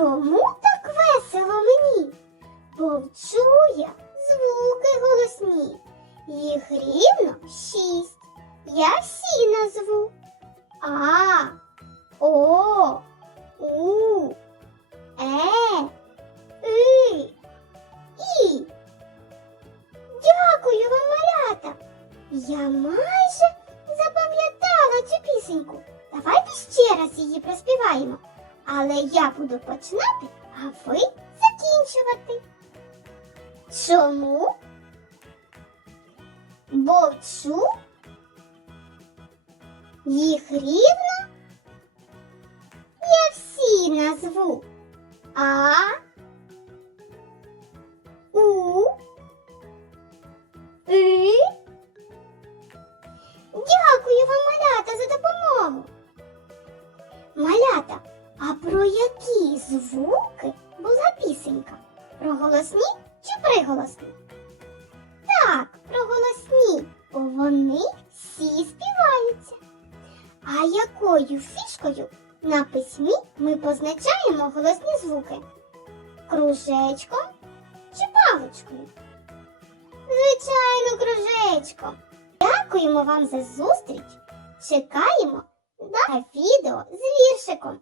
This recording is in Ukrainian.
Чому так весело мені? Бо я звуки голосні. Їх рівно шість. Я всі назву. А, О, У, Е, И, І. Дякую вам, малята. Я майже запам'ятала цю пісеньку. Давайте ще раз її проспіваємо. Але я буду починати, а ви закінчувати. Чому? Бо вчу їх рівно я всі назву. А, У, И. Дякую вам, малята, за допомогу. Малята, про які звуки була пісенька? Про голосні чи приголосні? Так, про голосні, бо вони всі співаються. А якою фішкою на письмі ми позначаємо голосні звуки? Кружечком чи паличкою? Звичайно, кружечком. Дякуємо вам за зустріч. Чекаємо на відео з віршиком.